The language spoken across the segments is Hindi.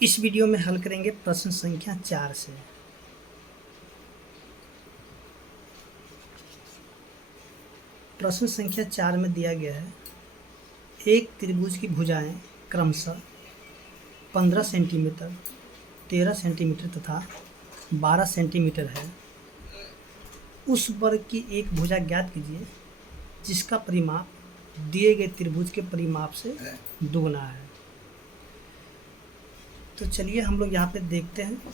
इस वीडियो में हल करेंगे प्रश्न संख्या 4 से। प्रश्न संख्या 4 में दिया गया है, एक त्रिभुज की भुजाएं क्रमशः 15 सेंटीमीटर, 13 सेंटीमीटर तथा 12 सेंटीमीटर है। उस वर्ग की एक भुजा ज्ञात कीजिए जिसका परिमाप दिए गए त्रिभुज के परिमाप से दुगना है। तो चलिए हम लोग यहाँ पे देखते हैं,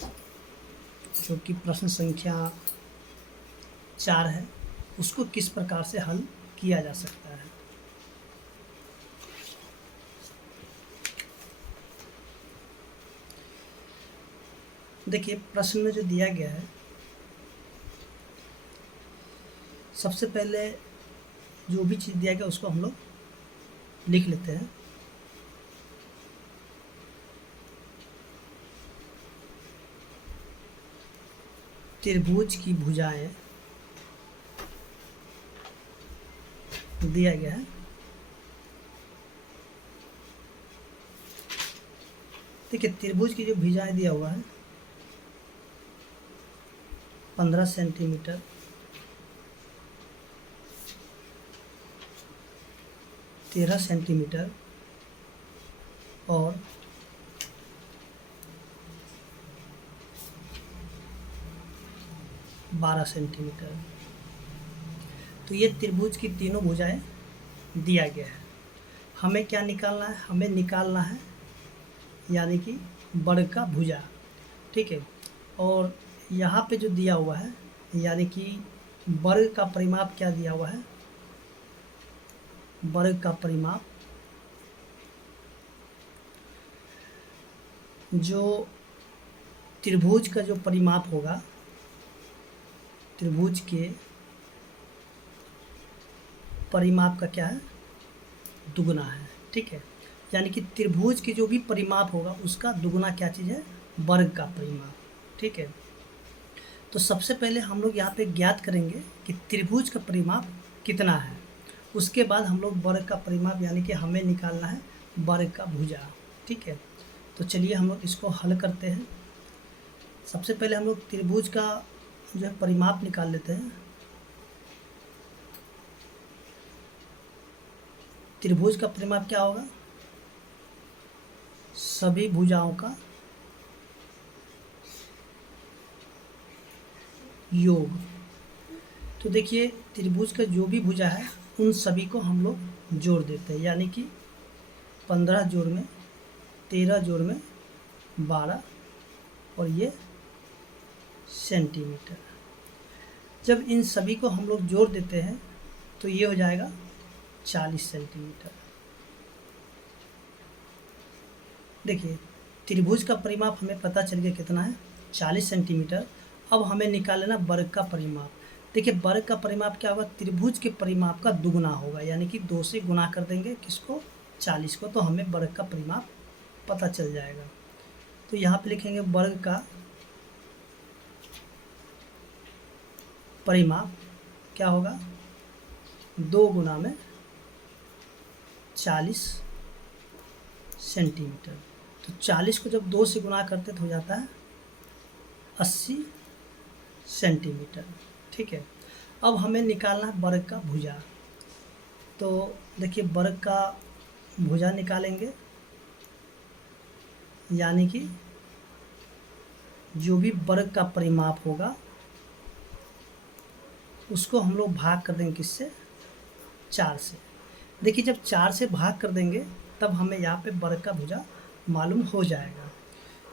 जो कि प्रश्न संख्या 4 है उसको किस प्रकार से हल किया जा सकता है। देखिए प्रश्न में जो दिया गया है, सबसे पहले जो भी चीज़ दिया गया उसको हम लोग लिख लेते हैं। त्रिभुज की भुजाएं दिया गया है। देखिए त्रिभुज की जो भुजाएं दिया हुआ है 15 सेंटीमीटर, 13 सेंटीमीटर और 12 सेंटीमीटर। तो ये त्रिभुज की तीनों भुजाएं दिया गया है। हमें क्या निकालना है? हमें निकालना है यानी कि वर्ग का भुजा, ठीक है। और यहाँ पे जो दिया हुआ है यानी कि वर्ग का परिमाप क्या दिया हुआ है? वर्ग का परिमाप जो त्रिभुज का जो परिमाप होगा, त्रिभुज के परिमाप का क्या है? दुगना है, ठीक है। यानी कि त्रिभुज के जो भी परिमाप होगा उसका दुगना क्या चीज़ है? वर्ग का परिमाप, ठीक है। तो सबसे पहले हम लोग यहाँ पे ज्ञात करेंगे कि त्रिभुज का परिमाप कितना है। उसके बाद हम लोग वर्ग का परिमाप यानी कि हमें निकालना है वर्ग का भुजा, ठीक है। तो चलिए हम लोग इसको हल करते हैं। सबसे पहले हम लोग त्रिभुज का जो है परिमाप निकाल लेते हैं। त्रिभुज का परिमाप क्या होगा? सभी भुजाओं का योग। तो देखिए त्रिभुज का जो भी भुजा है उन सभी को हम लोग जोड़ देते हैं, यानी कि 15 जोड़ में 13 जोड़ में 12 और ये सेंटीमीटर। जब इन सभी को हम लोग जोड़ देते हैं तो ये हो जाएगा 40 सेंटीमीटर। देखिए त्रिभुज का परिमाप हमें पता चल गया कितना है? 40 सेंटीमीटर। अब हमें निकालना वर्ग का परिमाप। देखिए वर्ग का परिमाप क्या होगा? त्रिभुज के परिमाप का दुगना होगा, यानी कि 2 से गुना कर देंगे किसको? 40 को, तो हमें वर्ग का परिमाप पता चल जाएगा। तो यहाँ पे लिखेंगे वर्ग का परिमाप क्या होगा? 2 गुना में 40 सेंटीमीटर। तो 40 को जब 2 से गुना करते तो हो जाता है 80 सेंटीमीटर, ठीक है। अब हमें निकालना है वर्ग का भुजा। तो देखिए वर्ग का भुजा निकालेंगे, यानी कि जो भी वर्ग का परिमाप होगा उसको हम लोग भाग कर देंगे किससे? 4 से। देखिए जब 4 से भाग कर देंगे तब हमें यहाँ पे वर्ग का भुजा मालूम हो जाएगा।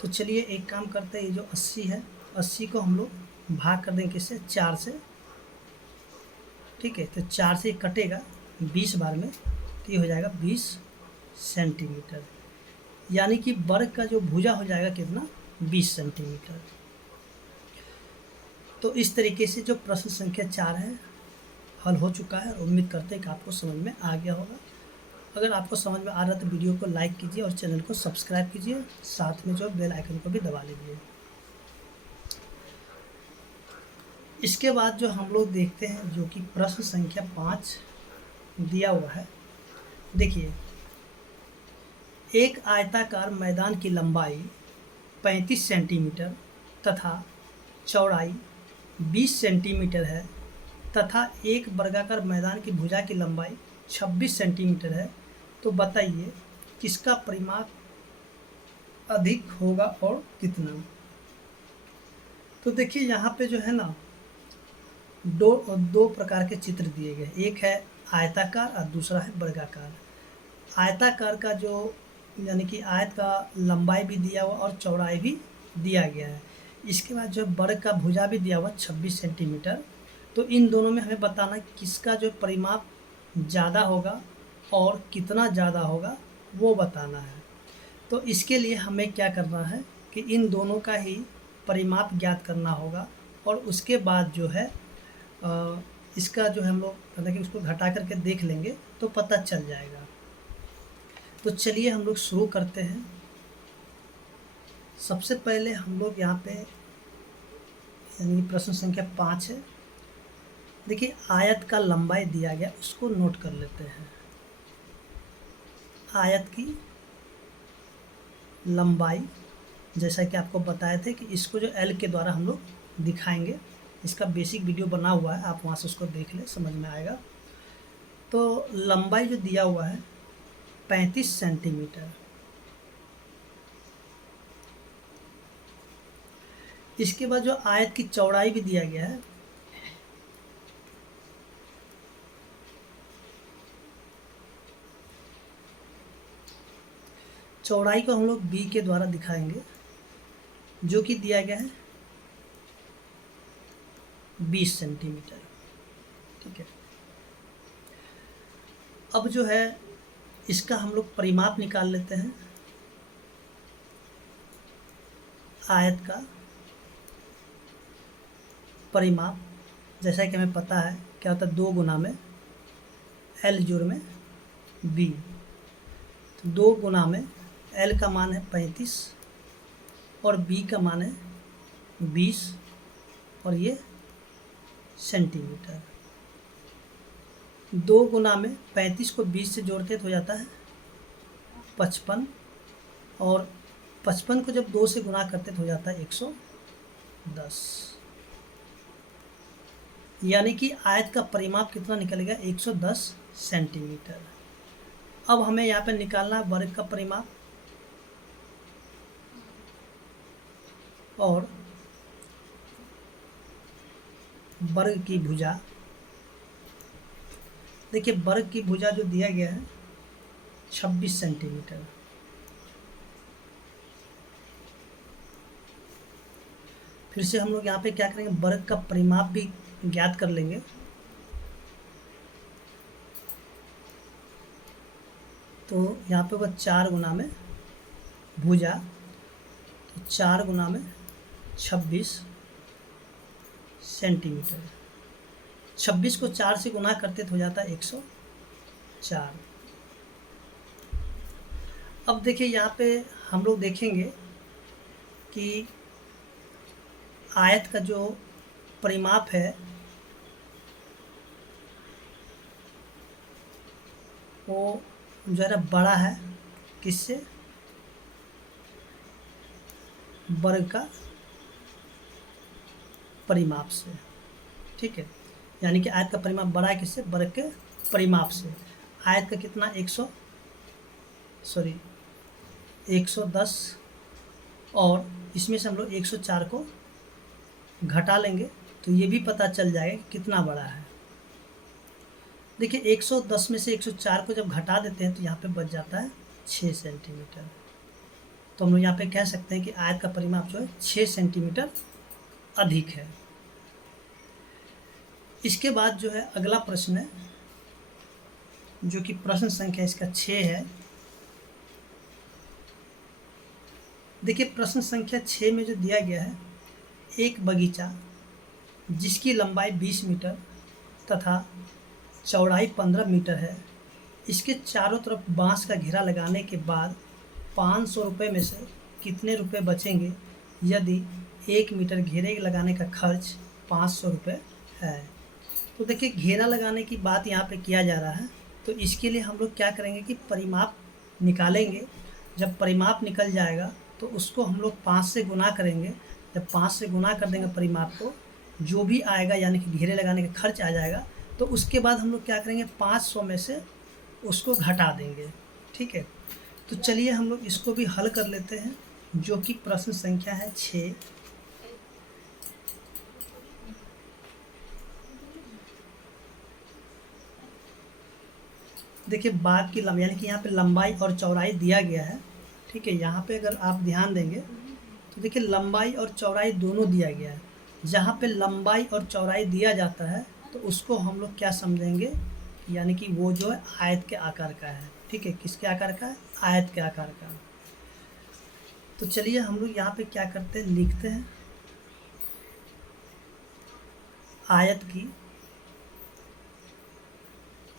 तो चलिए एक काम करते हैं, ये जो 80 है 80 को हम लोग भाग कर देंगे किससे? 4 से, ठीक है। तो 4 से कटेगा 20 बार में, तो ये हो जाएगा 20 सेंटीमीटर। यानी कि वर्ग का जो भुजा हो जाएगा कितना? 20 सेंटीमीटर। तो इस तरीके से जो प्रश्न संख्या 4 है हल हो चुका है। उम्मीद करते हैं कि आपको समझ में आ गया होगा। अगर आपको समझ में आ रहा है तो वीडियो को लाइक कीजिए और चैनल को सब्सक्राइब कीजिए, साथ में जो बेल आइकन को भी दबा लीजिए। इसके बाद जो हम लोग देखते हैं, जो कि प्रश्न संख्या 5 दिया हुआ है। देखिए एक आयताकार मैदान की लंबाई 35 सेंटीमीटर तथा चौड़ाई 20 सेंटीमीटर है तथा एक वर्गाकार मैदान की भुजा की लंबाई 26 सेंटीमीटर है, तो बताइए किसका परिमाप अधिक होगा और कितना। तो देखिए यहाँ पे जो है ना दो प्रकार के चित्र दिए गए, एक है आयताकार और दूसरा है वर्गाकार। आयताकार का जो यानी कि आयत का लंबाई भी दिया हुआ और चौड़ाई भी दिया गया है। इसके बाद जो वर्ग का भुजा भी दिया हुआ 26 सेंटीमीटर। तो इन दोनों में हमें बताना किसका जो परिमाप ज़्यादा होगा और कितना ज़्यादा होगा वो बताना है। तो इसके लिए हमें क्या करना है कि इन दोनों का ही परिमाप ज्ञात करना होगा और उसके बाद जो है इसका जो है हम लोग मतलब कि उसको घटा करके देख लेंगे तो पता चल जाएगा। तो चलिए हम लोग शुरू करते हैं। सबसे पहले हम लोग यहाँ पे यानी प्रश्न संख्या 5 है। देखिए आयत का लंबाई दिया गया, उसको नोट कर लेते हैं। आयत की लंबाई जैसा कि आपको बताए थे कि इसको जो एल के द्वारा हम लोग दिखाएंगे, इसका बेसिक वीडियो बना हुआ है, आप वहाँ से उसको देख लें, समझ में आएगा। तो लंबाई जो दिया हुआ है 35 सेंटीमीटर। इसके बाद जो आयत की चौड़ाई भी दिया गया है, चौड़ाई को हम लोग बी के द्वारा दिखाएंगे जो कि दिया गया है 20 सेंटीमीटर। ठीक है, अब जो है इसका हम लोग परिमाप निकाल लेते हैं। आयत का परिमाप जैसा कि हमें पता है क्या होता है, 2 गुना में एल जोड़ में बी। तो 2 गुना में एल का मान है 35 और बी का मान है 20 और ये सेंटीमीटर। 2 गुना में 35 को 20 से जोड़ते तो हो जाता है 55 और 55 को जब 2 से गुना करते तो हो जाता है 110। यानी कि आयत का परिमाप कितना निकलेगा 110 सेंटीमीटर। अब हमें यहाँ पे निकालना है वर्ग का परिमाप और वर्ग की भुजा। देखिए वर्ग की भुजा जो दिया गया है 26 सेंटीमीटर। फिर से हम लोग यहाँ पे क्या करेंगे, वर्ग का परिमाप भी ज्ञात कर लेंगे। तो यहाँ पे वह 4 गुना में भुजा, तो 4 गुना में 26 सेंटीमीटर। 26 को 4 से गुना करते तो हो जाता है 104। अब देखिए यहाँ पे हम लोग देखेंगे कि आयत का जो परिमाप है वो जो है ना बड़ा है किससे, वर्ग का परिमाप से। ठीक है, यानी कि आयत का परिमाप बड़ा है किससे, वर्ग के परिमाप से। आयत का कितना 110 और इसमें से हम लोग 104 को घटा लेंगे तो ये भी पता चल जाएगा कि कितना बड़ा है। देखिए 110 में से 104 को जब घटा देते हैं तो यहाँ पे बच जाता है 6 सेंटीमीटर। तो हम लोग यहाँ पे कह सकते हैं कि आयत का परिमाप जो है 6 सेंटीमीटर अधिक है। इसके बाद जो है अगला प्रश्न है जो कि प्रश्न संख्या इसका 6 है। देखिए प्रश्न संख्या 6 में जो दिया गया है, एक बगीचा जिसकी लंबाई 20 मीटर तथा चौड़ाई 15 मीटर है, इसके चारों तरफ बांस का घेरा लगाने के बाद 500 रुपये में से कितने रुपए बचेंगे यदि 1 मीटर घेरे लगाने का खर्च 500 रुपये है। तो देखिए घेरा लगाने की बात यहाँ पे किया जा रहा है, तो इसके लिए हम लोग क्या करेंगे कि परिमाप निकालेंगे। जब परिमाप निकल जाएगा तो उसको हम लोग 5 से गुना करेंगे। जब 5 से गुना कर देंगे परिमाप को, जो भी आएगा यानी कि घेरे लगाने का खर्च आ जाएगा, तो उसके बाद हम लोग क्या करेंगे 500 में से उसको घटा देंगे। ठीक है, तो चलिए हम लोग इसको भी हल कर लेते हैं, जो कि प्रश्न संख्या है 6। देखिए बाग की लंबाई, यानी कि यहाँ पे लंबाई और चौड़ाई दिया गया है। ठीक है, यहाँ पे अगर आप ध्यान देंगे तो देखिए लंबाई और चौड़ाई दोनों दिया गया है। जहाँ पे लंबाई और चौड़ाई दिया जाता है तो उसको हम लोग क्या समझेंगे, यानी कि वो जो है आयत के आकार का है। ठीक है, किसके आकार का है, आयत के आकार का। तो चलिए हम लोग यहाँ पे क्या करते हैं, लिखते हैं आयत की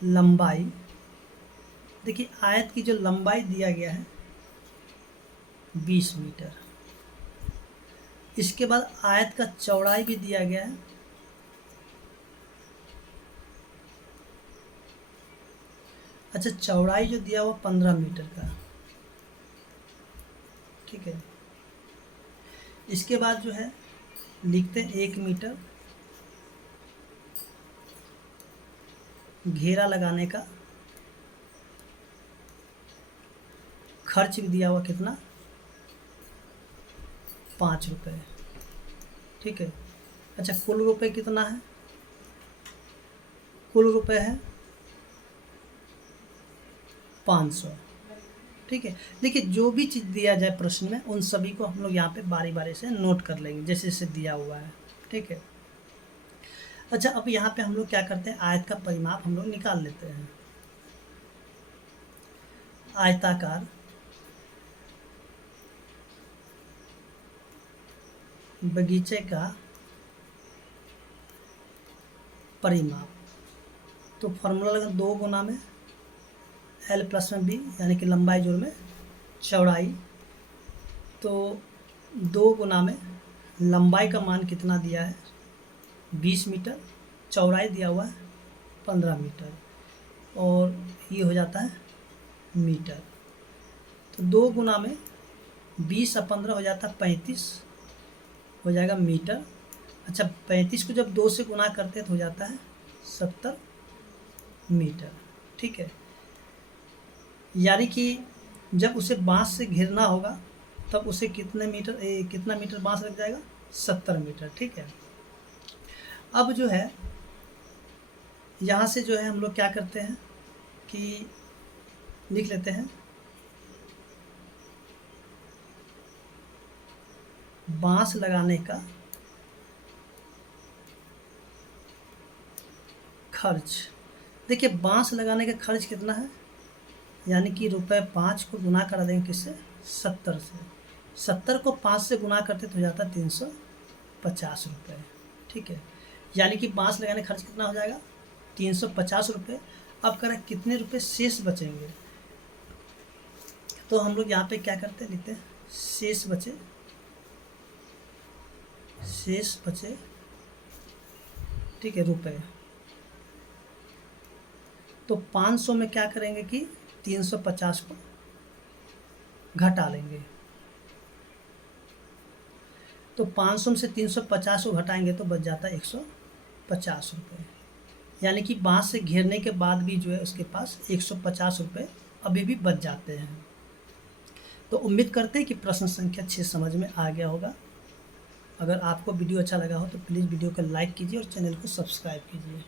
लंबाई। देखिए आयत की जो लंबाई दिया गया है 20 मीटर। इसके बाद आयत का चौड़ाई भी दिया गया है, अच्छा चौड़ाई जो दिया हुआ 15 मीटर का। ठीक है, इसके बाद जो है लिखते हैं 1 मीटर घेरा लगाने का खर्च भी दिया हुआ, कितना, 5 रुपये। ठीक है, अच्छा कुल रुपए कितना है, कुल रुपए है 500। ठीक है, देखिए जो भी चीज़ दिया जाए प्रश्न में उन सभी को हम लोग यहाँ पे बारी बारी से नोट कर लेंगे जैसे जैसे दिया हुआ है। ठीक है, अच्छा अब यहाँ पे हम लोग क्या करते हैं, आयत का परिमाप हम लोग निकाल लेते हैं। आयताकार बगीचे का परिमाप, तो फॉर्मूला लगा 2 गुना में L प्लस में B, यानी कि लंबाई जोड़ में चौड़ाई। तो 2 गुना में लंबाई का मान कितना दिया है 20 मीटर, चौड़ाई दिया हुआ है 15 मीटर, और ये हो जाता है मीटर। तो 2 गुना में 20 और 15 हो जाता है 35, हो जाएगा मीटर। अच्छा 35 को जब 2 से गुना करते हैं तो हो जाता है 70 मीटर। ठीक है, यानी कि जब उसे बांस से घेरना होगा तब उसे कितना मीटर बांस लग जाएगा, 70 मीटर। ठीक है, अब जो है यहाँ से जो है हम लोग क्या करते हैं कि लिख लेते हैं बांस लगाने का खर्च। देखिए बांस लगाने का खर्च कितना है, यानी कि ₹5 को गुना करा देंगे किससे, 70 से। 70 को 5 से गुना करते तो हो जाता है 350 रुपये। ठीक है, यानी कि बांस लगाने का खर्च कितना हो जाएगा, 350 रुपये। अब करें कितने रुपए शेष बचेंगे, तो हम लोग यहाँ पे क्या करते हैं, लिखते हैं शेष बचे, शेष बचे। ठीक है, रुपए। तो 500 में क्या करेंगे कि 350 को घटा लेंगे। तो 500 में से 350 को घटाएंगे तो बच जाता है 150 रुपये, यानी कि बांस से घेरने के बाद भी जो है उसके पास 150 रुपये अभी भी बच जाते हैं। तो उम्मीद करते हैं कि प्रश्न संख्या 6 समझ में आ गया होगा। अगर आपको वीडियो अच्छा लगा हो तो प्लीज़ वीडियो को लाइक कीजिए और चैनल को सब्सक्राइब कीजिए।